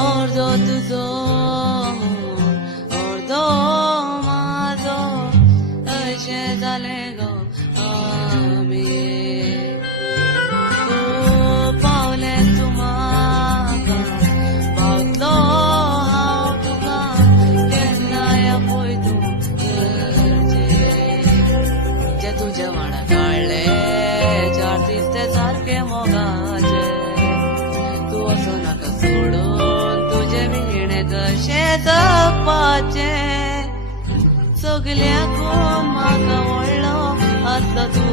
अर्दो तुझो अर्दो माझो अशें जालें गो आमी पावलें तूं म्हाका पावतलो हांव तुका केन्नाय पळय तूं जे तुजे वांगडा काडले 4 दीस ते सारके मोगाचे तूं असो नाका सोडून तुजे विणे कशे जगपाचे सगल्याक म्हाका व्हडलो आसलो तूं